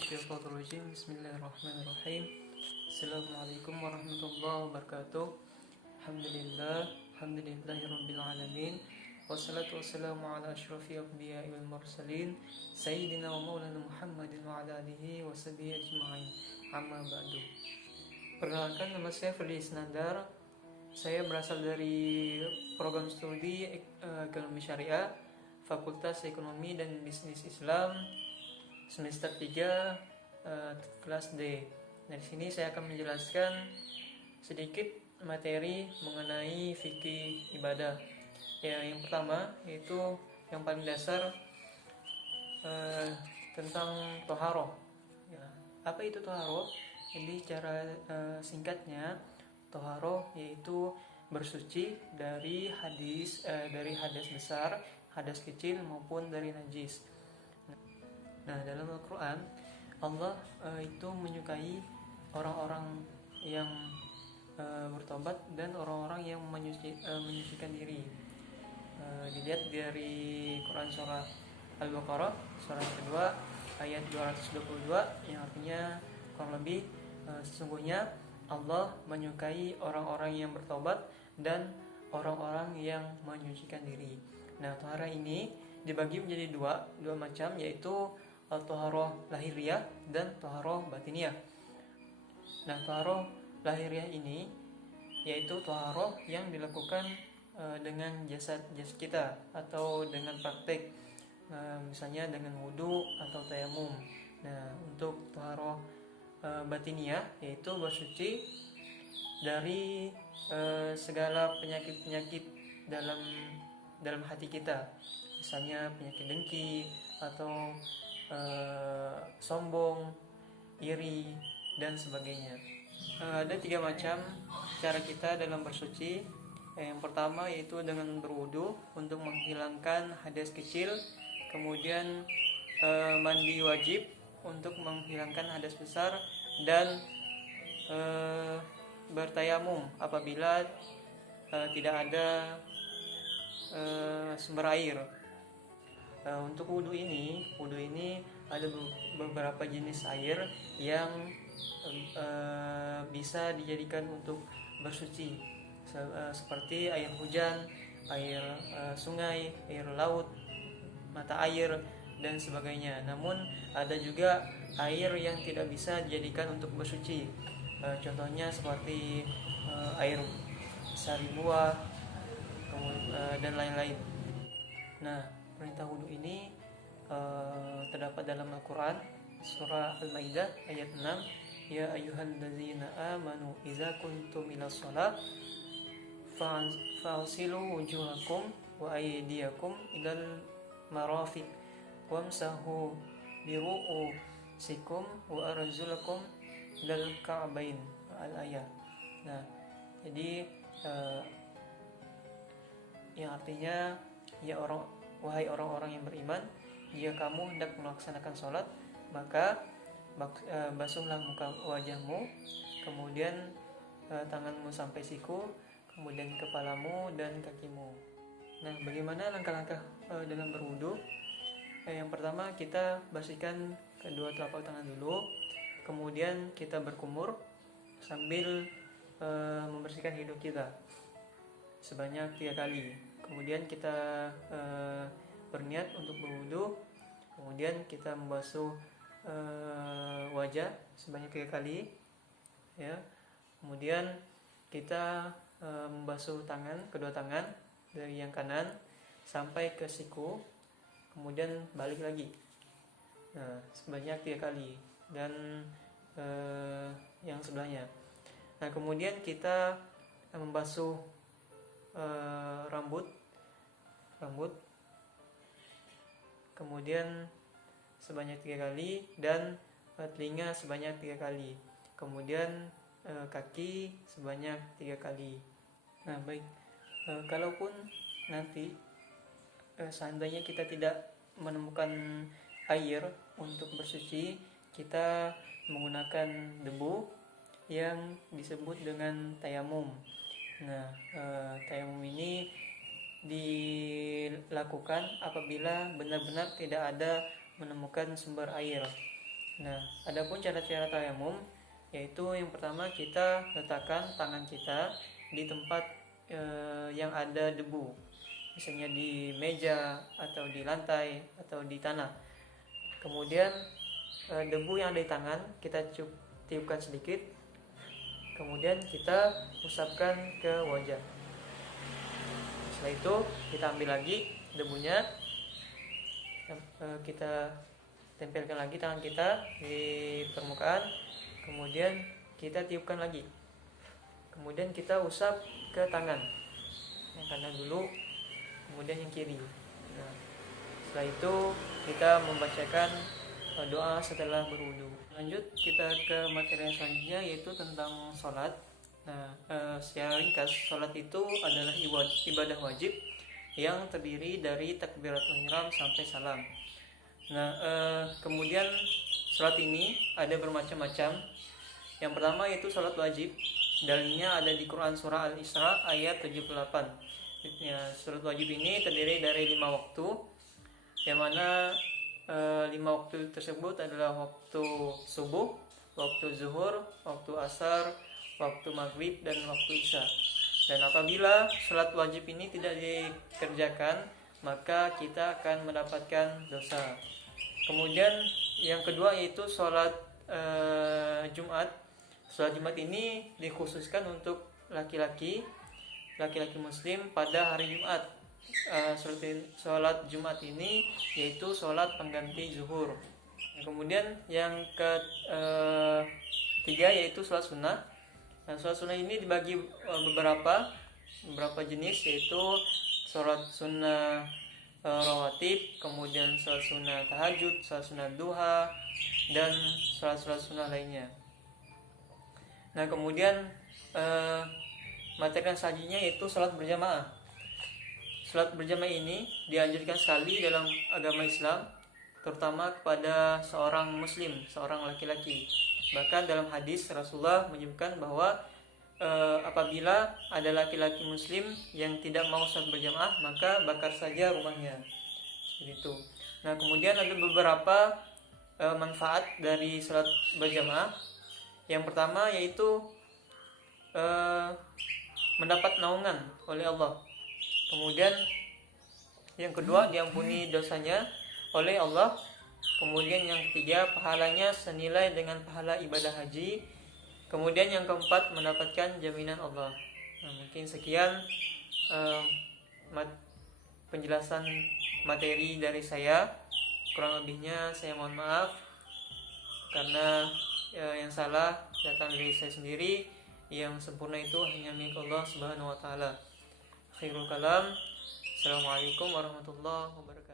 minasyaitonir Bismillahirrahmanirrahim. Assalamualaikum warahmatullahi wabarakatuh. Alhamdulillahirabbil alamin. Wassalatu wassalamu ala asyrafil anbiya'i wal mursalin sayyidina wa maulana Muhammadin wa ala alihi wa sahbihi ajma'in. Amma ba'du. Perkenalkan, nama saya Freddy Isnandar. Saya berasal dari program studi Ekonomi Syariah, Fakultas Ekonomi dan Bisnis Islam, semester 3, kelas D. Dari sini saya akan menjelaskan sedikit materi mengenai fikih ibadah. Yang pertama yaitu yang paling dasar tentang toharoh. Ya, apa itu toharoh? Jadi cara singkatnya, toharoh yaitu bersuci dari hadas besar, hadas kecil maupun dari najis. Nah, dalam Al-Quran Allah itu menyukai orang-orang yang bertobat dan orang-orang yang menyucikan diri. Dilihat dari Quran surah Al-Baqarah, surah yang kedua ayat 222, yang artinya kurang lebih sesungguhnya Allah menyukai orang-orang yang bertobat dan orang-orang yang menyucikan diri. Nah, taharah ini dibagi menjadi dua macam, yaitu taharah lahiriah dan taharah batiniah. Nah, taharah lahiriah ini yaitu taharah yang dilakukan dengan jasad kita atau dengan praktek, misalnya dengan wudu atau tayamum. Nah, untuk taharah batiniah yaitu bersuci dari segala penyakit-penyakit dalam hati kita, misalnya penyakit dengki atau sombong, iri, dan sebagainya. Ada 3 macam cara kita dalam bersuci. Yang pertama yaitu dengan berwudu untuk menghilangkan hadas kecil, kemudian mandi wajib untuk menghilangkan hadas besar, dan bertayamum apabila tidak ada sumber air. Untuk wudhu ini ada beberapa jenis air yang bisa dijadikan untuk bersuci, seperti air hujan, air sungai, air laut, mata air, dan sebagainya. Namun ada juga air yang tidak bisa dijadikan untuk bersuci, contohnya seperti air sari buah dan lain-lain. Nah, perintah wudhu ini terdapat dalam Al-Quran surah Al-Maidah ayat 6. Ya ayyuhalladzina amanu idza kuntum ilas shalah fa'silu wujuhakum wa aydiyakum ilal marafiq wamsahu biru'usikum wa arjulakum ilal ka'bain al-ayat. Nah, jadi yang artinya, wahai orang-orang yang beriman, jika kamu hendak melaksanakan sholat, maka basuhlah muka wajahmu, kemudian tanganmu sampai siku, kemudian kepalamu dan kakimu. Nah, bagaimana langkah-langkah dalam berwudu? Yang pertama, kita bersihkan kedua telapak tangan dulu, kemudian kita berkumur sambil membersihkan hidung kita sebanyak 3 kali. Kemudian kita berniat untuk berwudu, kemudian kita membasuh wajah sebanyak 3 kali, ya. Kemudian kita membasuh kedua tangan dari yang kanan sampai ke siku, kemudian balik lagi. Nah, sebanyak 3 kali, dan yang sebelahnya. Nah, kemudian kita membasuh rambut, kemudian sebanyak 3 kali, dan telinga sebanyak 3 kali, kemudian kaki sebanyak 3 kali. Nah, baik, kalaupun nanti seandainya kita tidak menemukan air untuk bersuci, kita menggunakan debu yang disebut dengan tayamum. Nah, tayamum ini dilakukan apabila benar-benar tidak ada menemukan sumber air. Nah, adapun cara-cara tayamum, yaitu yang pertama kita letakkan tangan kita di tempat yang ada debu, misalnya di meja atau di lantai atau di tanah. Kemudian debu yang ada di tangan kita tiupkan sedikit, kemudian kita usapkan ke wajah. Setelah itu kita ambil lagi debunya, kita tempelkan lagi tangan kita di permukaan, kemudian kita tiupkan lagi, kemudian kita usap ke tangan yang kanan dulu, kemudian yang kiri. Nah, setelah itu kita membacakan doa setelah berwudu. Lanjut kita ke materi selanjutnya, yaitu tentang sholat. Nah, secara ringkas, sholat itu adalah ibadah wajib yang terdiri dari takbiratul ihram sampai salam. Nah, kemudian sholat ini ada bermacam-macam. Yang pertama yaitu sholat wajib. Dalilnya ada di Quran surah Al-Isra ayat 78. Ya, sholat wajib ini terdiri dari 5 waktu, yang mana 5 waktu tersebut adalah waktu subuh, waktu zuhur, waktu asar, waktu maghrib, dan waktu isya. Dan apabila sholat wajib ini tidak dikerjakan, maka kita akan mendapatkan dosa. Kemudian yang kedua yaitu sholat Jumat. Sholat Jumat ini dikhususkan untuk laki-laki muslim pada hari Jumat. Sholat Jumat ini yaitu sholat pengganti zuhur. Kemudian yang ketiga yaitu sholat sunnah. Nah, sholat sunnah ini dibagi beberapa jenis, yaitu sholat sunnah rawatib, kemudian sholat sunnah tahajud, sholat sunnah duha, dan sholat sunnah lainnya. Nah, kemudian materi yang selanjutnya yaitu sholat berjamaah. Sholat berjamaah ini dianjurkan sekali dalam agama Islam, terutama kepada seorang muslim, seorang laki-laki. Bahkan dalam hadis Rasulullah menyebutkan bahwa apabila ada laki-laki muslim yang tidak mau sholat berjamaah, maka bakar saja rumahnya. Seperti itu. Nah, kemudian ada beberapa manfaat dari sholat berjamaah. Yang pertama yaitu mendapat naungan oleh Allah. Kemudian yang kedua, diampuni dosanya oleh Allah. Kemudian yang ketiga, pahalanya senilai dengan pahala ibadah haji. Kemudian yang keempat, mendapatkan jaminan Allah. Nah, mungkin sekian penjelasan materi dari saya. Kurang lebihnya saya mohon maaf, karena yang salah datang dari saya sendiri. Yang sempurna itu hanya milik Allah Subhanahu wa taala. Khairul kalam. Assalamualaikum warahmatullahi wabarakatuh.